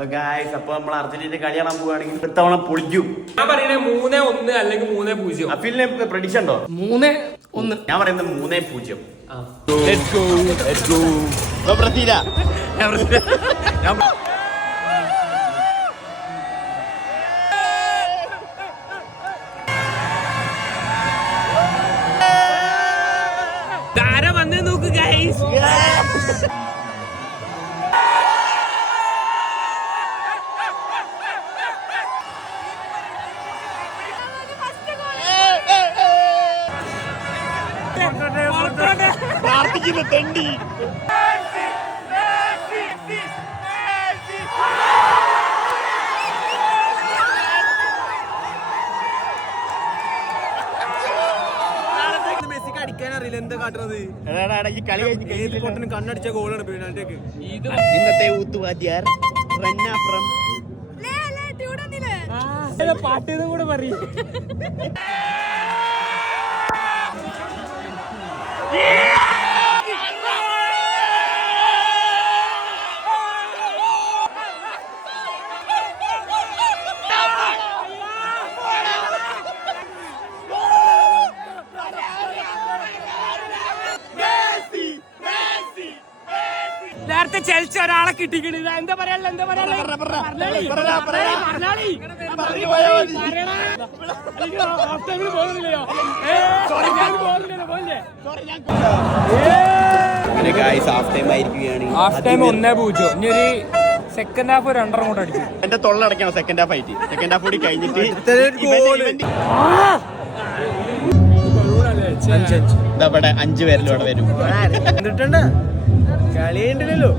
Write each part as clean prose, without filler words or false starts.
അപ്പൊ നമ്മൾ അർജന്റീന കളി കാണാൻ പോവുകയാണെങ്കിൽ ഇത്തവണ പൊളിക്കും. ഞാൻ പറയുന്നത് 3-1 അല്ലെങ്കിൽ 3-0. അഫീലിന് പ്രഡിക്ഷൻ ഉണ്ടോ? 3-1. ഞാൻ പറയുന്നത് 3-0. താരം വന്ന് നോക്ക് ഗൈസ്. പ്രാർത്ഥിക്കുന്ന തെണ്ടി. മെസ്സിക്ക് അടിക്കാൻ അറിയില്ല, എന്താ കാട്ടുന്നത്? ഈ കളി കണ്ണടിച്ച ഗോളാണ് പെനാൽറ്റിക്ക്. ഇന്നത്തെ ഊത്തുവാദ്യാർ റന്നാഫ്രം പാട്ട് കൂടെ പറയും. നേരത്തെ ചെൽസി ഒരാളെ കിട്ടിക്കണ്. എന്താ പറയാ ഹാഫ് ടൈം 1-0. ഇനി ഒരു സെക്കൻഡ് ഹാഫ് 2 കൂടെ അടിച്ചു. എന്റെ തൊള്ളടക്കണം സെക്കൻഡ് ഹാഫ് ആയിട്ട്. സെക്കൻഡ് ഹാഫ് കൂടി കഴിഞ്ഞിട്ട് ഇവിടെ 5 പേരിലും ഇവിടെ വരും. എന്നിട്ടുണ്ട് കളിയുണ്ടല്ലോ.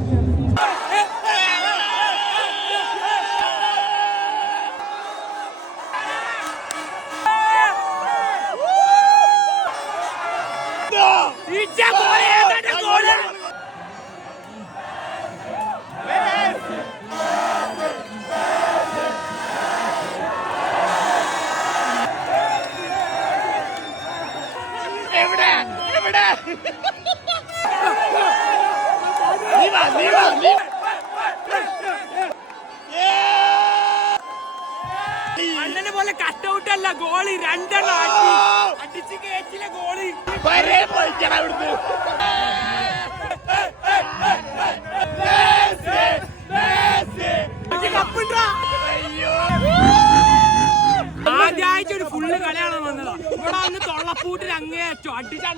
അണ്ണനെ പോലെ കട്ടൗട്ടല്ല, ഗോളി 2 അടിച്ച് കേറ്റിലെ ഗോളി. ആദ്യമായിട്ട് ഒരു ഫുള്ള് കളിയാണ് വന്നതാ. ഇവിടെ വന്ന് തൊള്ളപ്പൂട്ടിൽ അങ്ങേറ്റോ അടിച്ചാ